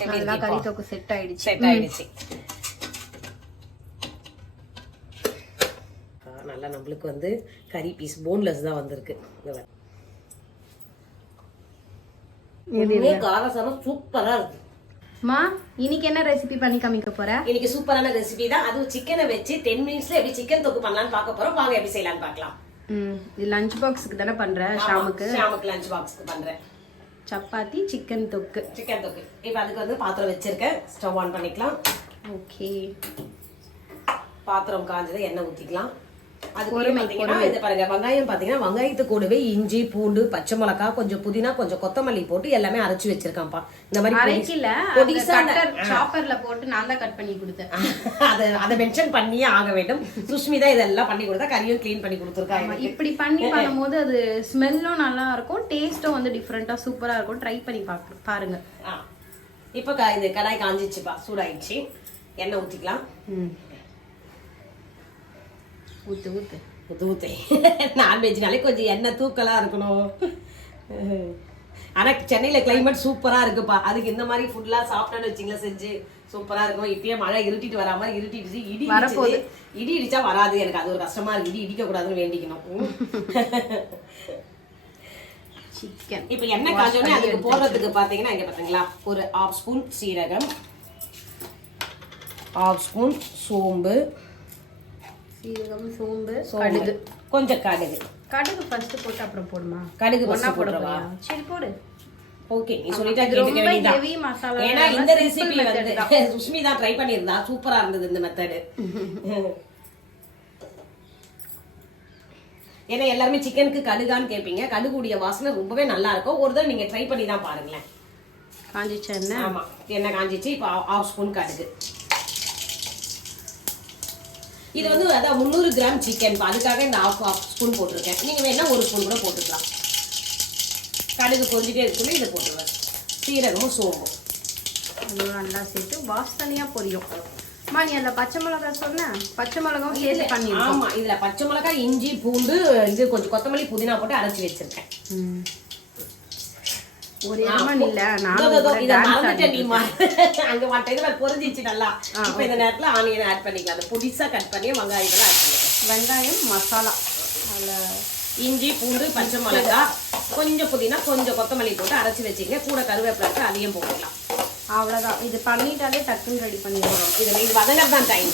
நல்லா கறி தொக்கு செட் ஆயிடுச்சு. நல்லா நம்மளுக்கு வந்து கறி பீஸ் போன்லெஸ் தான் வந்திருக்கு. காரசாரம் சூப்பரா இருக்கு. மா இன்னைக்கு என்ன ரெசிபி பண்ணி காமிக்க போற? இன்னைக்கு சூப்பரான ரெசிபி தான். அதுவும் சிக்கனை வச்சு 10 மினிட்ஸ்ல எப்படி சிக்கன் தொக்கு பண்ணலாம்னு பார்க்க போறோம். வாங்க எப்படி செய்யலாம்னு பார்க்கலாம். இது லஞ்ச் பாக்ஸ்க்கு தானே பண்ற? ஷாமுக்கு லஞ்ச் பாக்ஸ்க்கு பண்றேன். சப்பாத்தி சிக்கன் தொக்கு. இப்போ அதுக்கு வந்து பாத்திரம் வச்சிருக்கேன். ஸ்டவ் ஆன் பண்ணிக்கலாம். ஓகே. பாத்திரம் காஞ்சது, எண்ணெய் ஊத்திக்கலாம். அது பாத்தீங்கன்னா இது பாருங்க, வெங்காயம் பாத்தீங்கன்னா வெங்காயத்து கூடவே இஞ்சி பூண்டு பச்சை மிளகாய் கொஞ்சம் புதினா கொஞ்சம் கொத்தமல்லி போட்டு எல்லாமே அரைச்சு வச்சிருக்கான்ப்பா. இந்த மாதிரி அரைக்கல, சாப்பர்ல போட்டு நான் தான் கட் பண்ணி கொடுத்தேன். அதை மென்ஷன் பண்ணியே ஆக வேண்டும். சுஷ்மிதா இதெல்லாம் பண்ணி கொடுத்தா, கறியும் கிளீன் பண்ணி கொடுத்துருக்காங்க. இப்படி பண்ணி பண்ணும்போது அது ஸ்மெல்லும் நல்லா இருக்கும், டேஸ்டும் வந்து டிஃப்ரெண்டா சூப்பரா இருக்கும். ட்ரை பண்ணி பாருங்க. இப்போ இது கடாய் காஞ்சிச்சுப்பா, சூடாயிடுச்சு. எண்ணெய் ஊத்திக்கலாம். ஊத்து நான்வெஜ்னாலே கொஞ்சம் எண்ணெய் தூக்கலா இருக்கணும். ஆனா சென்னையில கிளைமேட் சூப்பரா இருக்குப்பா. அதுக்கு இந்த மாதிரி ஃபுட்லாம் சாப்பிட்டோன்னு வச்சிங்களா, செஞ்சு சூப்பரா இருக்கும். இப்பயே மழை இருட்டிட்டு வரா மாதிரி இருட்டிடுச்சு. இடி இடிச்சா வராது, எனக்கு அது ஒரு கஷ்டமா இருக்கு. இடி இடிக்க கூடாதுன்னு வேண்டிக்கணும். சிக்கன் இப்ப எண்ணெய் காஞ்சோடனே அதுக்கு போடுறதுக்கு பாத்தீங்கன்னா இங்க பாத்தீங்களா, ஒரு 1/2 ஸ்பூன் சீரகம், 1/2 ஸ்பூன் சோம்பு, சீரகம் சோம்பு, கடுகு, கொஞ்சம் கடுகு. கடுகு ஃபர்ஸ்ட் போட்டு அப்புறம் போடுமா? கடுகு ஃபர்ஸ்ட் போடுறவா? சரி போடு. ஓகே, நீ சொல்லிட்டா கேட்டுக்க வேண்டியதான். ஹெவி மசாலா. ஏனா இந்த ரெசிபி வந்து சுஷ்மி தான் ட்ரை பண்ணிருந்தா, சூப்பரா இருந்தது இந்த மெத்தட். ஏன்னா எல்லாரும் சிக்கனுக்கு கடுகான்னு கேப்பீங்க. கடுகுடைய வாசனை ரொம்பவே நல்லா இருக்கும். ஒரு தடவை நீங்க ட்ரை பண்ணி தான் பாருங்களேன். காஞ்சிச்சு எண்ணெய். ஆமா, எண்ணெய் காஞ்சிச்சு. இப்போ 1/2 ஸ்பூன் கடுகு. இது வந்து அதான் 300 கிராம் சிக்கன், அதுக்காக இந்த 1/2 ஸ்பூன் போட்டிருக்கேன். நீங்க வேணா 1 ஸ்பூன் கூட போட்டுக்கலாம். கடுகு பொரிஞ்சிட்டே இருக்குன்னு இதை போட்டுருவேன். சீரகமும் சோம்பும் நல்லா சேர்த்து வாசனையா பொரியும். அம்மா நீ அதில் பச்சை மிளகாய் சொன்ன, பச்சை மிளகாவும் சேர்த்து பண்ணிடுறோம். ஆமா, இதுல பச்சை மிளகாய் இஞ்சி பூண்டு இது கொஞ்சம் கொத்தமல்லி புதினா போட்டு அரைச்சி வச்சிருக்கேன். ஒரு இடமன் இல்ல, அங்க மாட்டேன் பொரிஞ்சிச்சு நல்லா. இப்ப இந்த நேரத்துல ஆனியன் ஆட் பண்ணிக்கலாம். அந்த பொடிசா கட் பண்ணி வெங்காயம் ஆட் பண்ணிக்கலாம். வெங்காயம் மசாலா, அதுல இஞ்சி பூண்டு பச்சை மிளகாய் கொஞ்சம் புதினா கொஞ்சம் கொத்தமல்லி போட்டு அரைச்சி வச்சிங்க. கூட கருவேப்பிலை அதையும் போட்டுக்கலாம். அவ்வளவுதான். இது பண்ணிட்டாலே டக்குன்னு ரெடி பண்ணிடலாம். இது வதங்க தான் டைம்.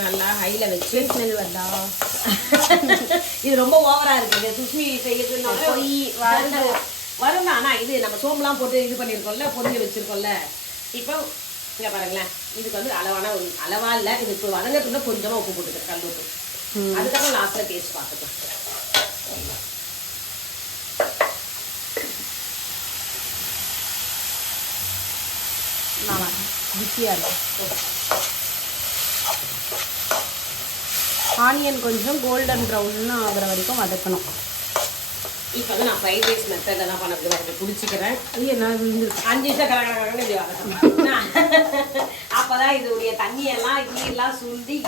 நல்லா ஹைல வச்சு ஸ்மெல் வந்தா இது ரொம்ப ஓவரா இருக்கு. சுஷ்மி செய்யறது வரும். ஆனா இது நம்ம சோம்பெல்லாம் போட்டு இது பண்ணிருக்கோம்ல, பொரிஞ்சு வச்சிருக்கோம்ல. இப்போ இங்க பாருங்களேன், இதுக்கு வந்து அளவா இல்ல. இது இப்போ வதங்கறதுக்குள்ள கொஞ்சமா உப்பு போட்டுக்கிறேன், கல் உப்பு. அதுக்கப்புறம் லாஸ்ட்ல டேஸ்ட் பார்த்துக்கலாம். நல்லா பிஸியா இருக்கும். ஆனியன் கொஞ்சம் கோல்டன் ப்ரௌன் ஆகிற வரைக்கும் வதக்கணும். இப்போ வந்து நான் ஃப்ரைட் ரைஸ் மெத்தடில் தான் பண்ணது. எனக்கு பிடிச்சிக்கிறேன். ஐயோ நான் 5 நிமிஷம் கடற்கடன்னு இது வதக்கணும். அப்போதான் இதோடைய தண்ணியெல்லாம் இட்லியெல்லாம் சுண்டி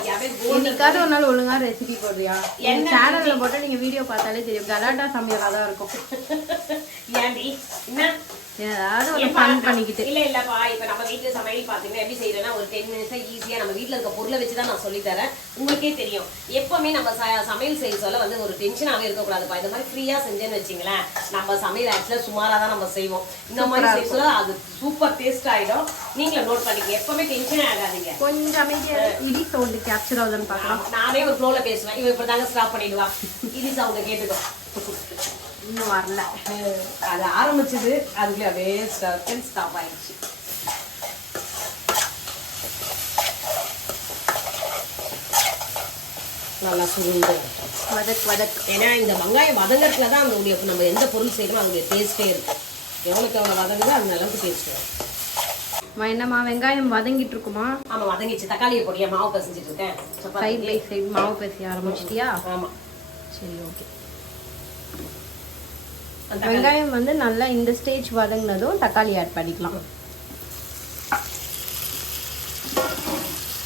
என்னைக்காவது ஒரு நாள் ஒழுங்கா ரெசிபி போடுறியா? என் சேனலில் போட்டால் நீங்கள் வீடியோ பார்த்தாலே தெரியும். கலாட்டா சமையலாக தான் இருக்கும். ஏன்டி என்ன ஏதாவது ஒரு ஃபன் பண்ணிக்கிட்டு இல்லப்பா. இப்ப நம்ம வீட்டுல சமையல் பாத்தீங்கன்னா எப்படி செய்யறேன்னா, ஒரு 10 மினிட்ஸ் ஈஸியா நம்ம வீட்டுல இருக்க பொருளை வச்சுதான் நான் சொல்லி தரேன். உங்களுக்கே தெரியும், எப்பவுமே நம்ம சமையல் செய்ய சொல்ல வந்து ஒரு டென்ஷனாவே இருக்கக்கூடாதுப்பா. இந்த மாதிரி ஃப்ரீயா செஞ்சேன்னு வச்சுங்களேன், நம்ம சமையல் ஆக்சுவலா சுமாரா தான் நம்ம செய்வோம். இந்த மாதிரி செய்ய சொல்ல அது சூப்பர் டேஸ்ட் ஆயிடும். நீங்களும் நோட் பண்ணிக்க, எப்பவுமே டென்ஷனே ஆகாதீங்க. கொஞ்சம் அமைதியா இடி சவுண்ட் கேப்சர் ஆகுதுன்னு பாக்கலாம். நானே ஒரு ஃப்ளோல பேசுவேன். இவ இப்படிதாங்க ஸ்டாப் பண்ணிடுவா. இடி சவுண்ட் கேட்டுக்கோ. இன்னும் வரல. அது ஆரம்பிச்சது, அதுக்குள்ள அப்படியே ஸ்டாப் ஆயிடுச்சு. நல்லா சுருண்டு வதக். ஏன்னா இந்த வெங்காயம் வதங்கறதுல தான் அதோடைய நம்ம எந்த பொருள் செய்யறோம் அதோடைய டேஸ்டே இருக்கு. எவ்வளோக்கு எவ்வளோ வதங்குதோ அந்த அளவுக்கு டேஸ்ட் வரும். என்னம்மா வெங்காயம் வதங்கிட்டு இருக்குமா? ஆமா வதங்கிச்சு. தக்காளியை பொடியா மாவு பசஞ்சிட்டு இருக்கேன். சைட் பை சைடு மாவு பசி ஆரம்பிச்சிட்டியா? ஆமா சரி ஓகே. வெங்காயம் வந்து நல்லா இந்த ஸ்டேஜ் வதங்கினதும் தக்காளி ஆட் பண்ணிக்கலாம்.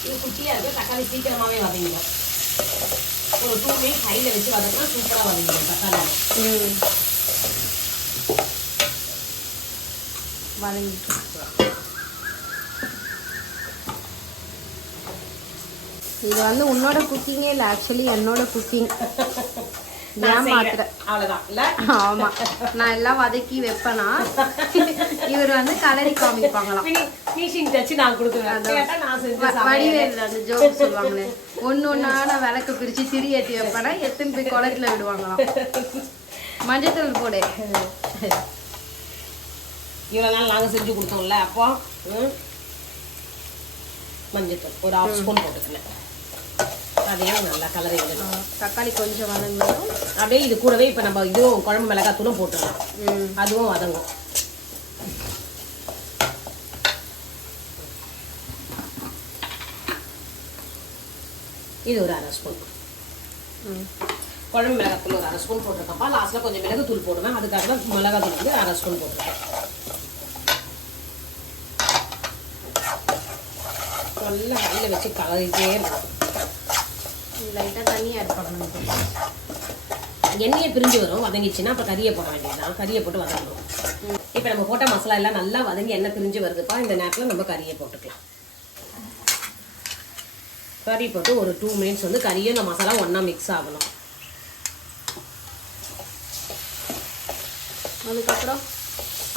இது குட்டியா இருக்கு, தக்காளி சீக்கிரமாவே வதங்கிடும். ஒரு 2 மினிட்ஸ் ஹைல வச்சு வதக்கினா சூப்பரா வதங்கிடும் தக்காளி. வதங்கிட்டு இது வந்து உன்னோட குக்கிங்கே இல்லை, ஆக்சுவலி என்னோட குக்கிங். அவ்வளவுதான் இல்ல? ஆமா, நான் எல்லாம் வதக்கி வைப்பேனா, இவர் வந்து கலரி காமிப்பாங்களாம். ஃபினிஷிங் டச் நான் கொடுத்துருவேன். வடிவேல் அந்த ஜோக் சொல்லுவாங்களே, ஒண்ணா நான் விளக்கு பிரிச்சு திரி ஏற்றி வைப்பேனா, எத்தனை போய் குளத்துல விடுவாங்களாம். மஞ்சத்தூள் போடு. இவ்வளவு நாள் நாங்க செஞ்சு கொடுத்தோம்ல, அப்போ மஞ்சத்தூள் ஒரு 1/2 ஸ்பூன் போட்டுக்கல. அதையும் நல்லா கலரி விடணும். தக்காளி கொஞ்சம் வதங்கணும். அப்படியே இது கூடவே இப்போ நம்ம இதுவும் குழம்பு மிளகாத்தூளும் போட்டுடலாம். அதுவும் வதங்கும். இது ஒரு 1/2 ஸ்பூன் குழம்பு மிளகாத்தூள் ஒரு 1/2 ஸ்பூன் போட்டிருக்கப்பா. லாஸ்ட்டில் கொஞ்சம் மிளகு தூள் போடுவேன். அதுக்காக தான் மிளகாத்தூள் வந்து 1/2 ஸ்பூன் போட்டிருக்கேன். நல்லா கையில் வச்சு கலரிட்டே இருக்கணும். லைட்டாக தண்ணி ஆட் பண்ணணும். எண்ணெயை பிரிஞ்சு வரும். வதங்கிச்சுன்னா அப்போ கறியை போட வேண்டியதுதான். கறியை போட்டு வதங்கணும். இப்போ நம்ம போட்ட மசாலா எல்லாம் நல்லா வதங்கி எண்ணெய் பிரிஞ்சு வருதுப்பா. இந்த நேரத்தில் நம்ம கறியை போட்டுக்கலாம். கறி போட்டு ஒரு 2 மினிட்ஸ் வந்து கறியும் இந்த மசாலா ஒன்றா மிக்ஸ் ஆகணும்.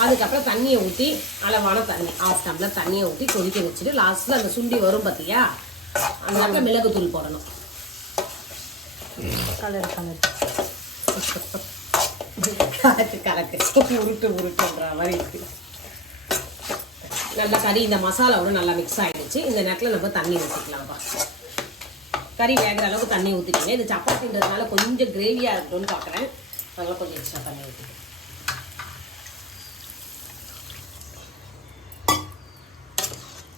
அதுக்கப்புறம் தண்ணியை ஊற்றி, அளவான தண்ணி 1/2 டம்ளர் தண்ணியை ஊற்றி கொதிக்க வச்சுட்டு லாஸ்ட்டில் அந்த சுண்டி வரும் பார்த்தியா, அந்த நேரத்தில் மிளகுத்தூள் போடணும். கலக்கு உருட்டுன்ற மாதிரி இருக்கு. நல்லா கறி இந்த மசாலாவோட நல்லா மிக்ஸ் ஆகிடுச்சு. இந்த நேரத்தில் நம்ம தண்ணி ஊற்றிக்கலாம்ப்பா. கறி வேகிற அளவுக்கு தண்ணி ஊற்றிக்கங்க. இது சப்பாத்தின்றதுனால கொஞ்சம் கிரேவியாக இருக்கணும்னு பார்க்குறேன். அதனால கொஞ்சம் எக்ஸ்ட்ரா தண்ணி ஊற்றிக்கணும்.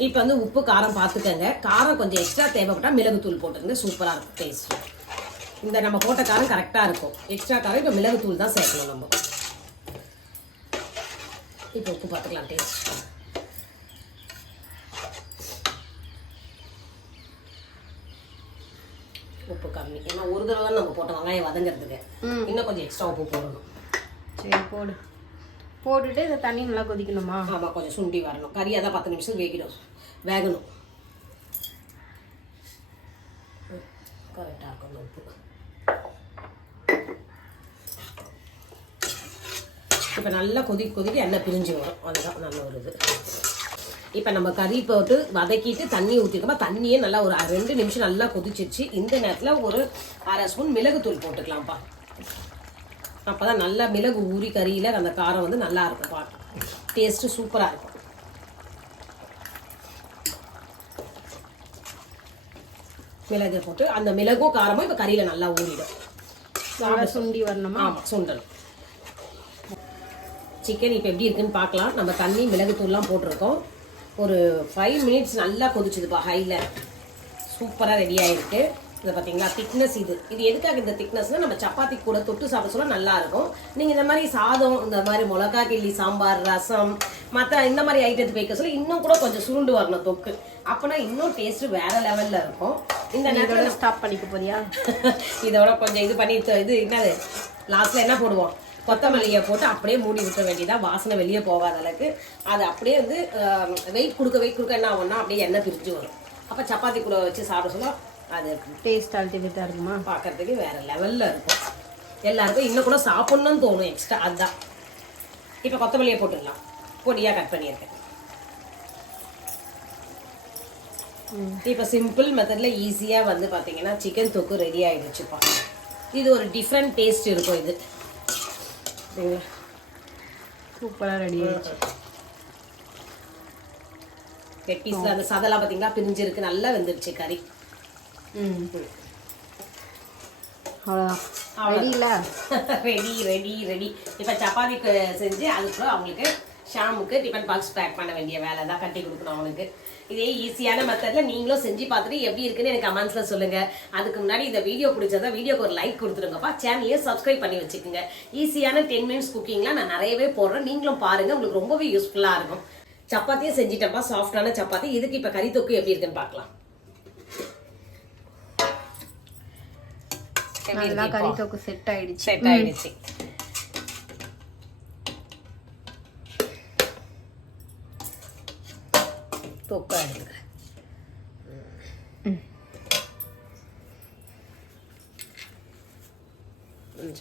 இப்போ வந்து உப்பு காரம் பார்த்துக்கங்க. காரம் கொஞ்சம் எக்ஸ்ட்ரா தேவைப்பட்டால் மிளகுத்தூள் போட்டுருங்க. சூப்பராக இருக்கும் டேஸ்ட். இந்த நம்ம போட்ட காரம் கரெக்டாக இருக்கும். எக்ஸ்ட்ரா காரம் இப்போ மிளகுத்தூள் தான் சேர்க்கணும் நம்ம. இப்போ உப்பு பார்த்துக்கலாம் டேஸ்ட். உப்பு கம்மி. ஏன்னா ஒரு தடவை தான் நம்ம போட்டோம் வெங்காயம் வதங்கிறதுக்கு. இன்னும் கொஞ்சம் எக்ஸ்ட்ரா உப்பு போடணும். சரி போடு. போட்டுட்டு இந்த தண்ணி நல்லா கொதிக்கணுமா? ஆமாம், கொஞ்சம் சுண்டி வரணும். கறி அதான் 10 நிமிஷம் வேகணும். கரெக்டாக இருக்கும் உப்பு. இப்போ நல்லா கொதிக்க எண்ணெய் பிரிஞ்சு வரும். அதுதான் நல்ல ஒரு இது. இப்போ நம்ம கறி போட்டு வதக்கிட்டு தண்ணி ஊற்றிருக்கோம். தண்ணியே நல்லா ஒரு 2 நிமிஷம் நல்லா கொதிச்சிருச்சு. இந்த நேரத்தில் ஒரு 1/2 ஸ்பூன் மிளகுத்தூள் போட்டுக்கலாம்ப்பா. அப்போ தான் நல்லா மிளகு ஊறி கறியில் அந்த காரம் வந்து நல்லா இருக்கும்ப்பா. டேஸ்ட்டு சூப்பராக இருக்கும். மிளகு போட்டு அந்த மிளகும் காரமும் இப்போ கறியில் நல்லா ஊறிடும். சுண்டி வரணுமா? ஆமாம், சுண்டணும். சிக்கன் இப்போ எப்படி இருக்குன்னு பார்க்கலாம். நம்ம தண்ணி மிளகுத்தூள்லாம் போட்டிருக்கோம். ஒரு 5 மினிட்ஸ் நல்லா கொதிச்சுதுப்பா ஹையில். சூப்பராக ரெடி ஆகிருக்கு. இதை பார்த்தீங்களா, திக்னஸ் இது எதுக்காக இந்த திக்னஸ்னால் நம்ம சப்பாத்தி கூட தொட்டு சாப்பிட சொல்ல நல்லாயிருக்கும். நீங்கள் இந்த மாதிரி சாதம், இந்த மாதிரி மிளகா கிள்ளி சாம்பார், ரசம், மற்ற இந்த மாதிரி ஐட்டத்துக்கு வைக்க சொல்ல இன்னும் கூட கொஞ்சம் சுருண்டு வரணும் தொக்கு. அப்போனா இன்னும் டேஸ்ட்டு வேறு லெவலில் இருக்கும். இந்த நேரத்தில் ஸ்டாப் பண்ணிக்க போறியா? இதோட கொஞ்சம் இது பண்ணி இது என்னது லாஸ்ட்டில் என்ன போடுவோம், கொத்தமல்லியை போட்டு அப்படியே மூடி விட்ட வேண்டியதான். வாசனை வெளியே போகாத அளவுக்கு அது அப்படியே வந்து வெயிட் கொடுக்க என்ன ஆகும்னா அப்படியே எண்ணெய் பிரிஞ்சு வரும். அப்போ சப்பாத்தி கூட வச்சு சாப்பிட சொல்ல அது டேஸ்ட் அல்டிமேட்டாக இருக்குமா? பார்க்கறதுக்கு வேறு லெவலில் இருக்கும். எல்லாருக்கும் இன்னும் கூட சாப்பிட்ணுன்னு தோணும் எக்ஸ்ட்ரா. அதுதான். இப்போ கொத்தமல்லியை போட்டுடலாம். பொடியாக கட் பண்ணியிருக்கேன். இப்போ சிம்பிள் மெத்தடில் ஈஸியாக வந்து பார்த்தீங்கன்னா சிக்கன் தொக்கு ரெடி ஆகிடுச்சுப்பா. இது ஒரு டிஃப்ரெண்ட் டேஸ்ட் இருக்கும். இது சூப்பராக ரெடி ஆகிடுச்சு. லெக் பீஸில் அந்த சதெல்லாம் பார்த்தீங்களா பிரிஞ்சிருக்கு. நல்லா வெந்துருச்சு கறி. ரெடி. இப்போ சப்பாத்திக்கு செஞ்சு அதுக்குள்ள அவங்களுக்கு ஷாமுக்கு டிஃபன் பாக்ஸ் பேக் பண்ண வேண்டிய வேலை தான், கட்டி கொடுக்கணும் அவனுக்கு. இதே ஈஸியான மெத்தடில் நீங்களும் செஞ்சு பார்த்துட்டு எப்படி இருக்குன்னு எனக்கு கமெண்ட்ஸில் சொல்லுங்கள். அதுக்கு முன்னாடி இந்த வீடியோ பிடிச்சதா வீடியோக்கு ஒரு லைக் கொடுத்துருங்கப்பா. சேனலையே சப்ஸ்கிரைப் பண்ணி வச்சுக்கோங்க. ஈஸியான 10 மினிட்ஸ் குக்கிங்லாம் நான் நிறையவே போடுறேன். நீங்களும் பாருங்கள், உங்களுக்கு ரொம்பவே யூஸ்ஃபுல்லாக இருக்கும். சப்பாத்தியும் செஞ்சிட்டப்பா, சாஃப்டான சப்பாத்தி. இதுக்கு இப்போ கறி தொக்கு எப்படி இருக்குன்னு பார்க்கலாம். கறி தொக்கு செட் ஆயிடுச்சு. தொக்கா எடுத்துக்கிறேன்.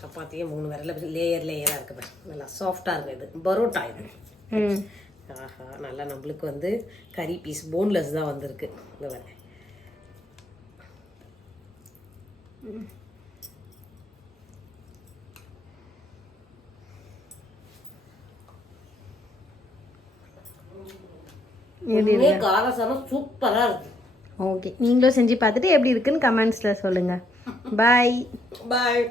சப்பாத்தியே 3 விரல லேயராக இருக்கு பாரு, நல்லா சாஃப்டாக இருக்குது. இது பரோட்டா இது. ஆஹா, நல்லா நம்மளுக்கு வந்து கறி பீஸ் போன்லெஸ் தான் வந்திருக்கு. இந்த வேலை காரசாரம் சூப்பராக இருக்கு. ஓகே, நீங்களும் செஞ்சு பார்த்துட்டு எப்படி இருக்குன்னு கமெண்ட்ஸில் சொல்லுங்கள். பாய். பாய்.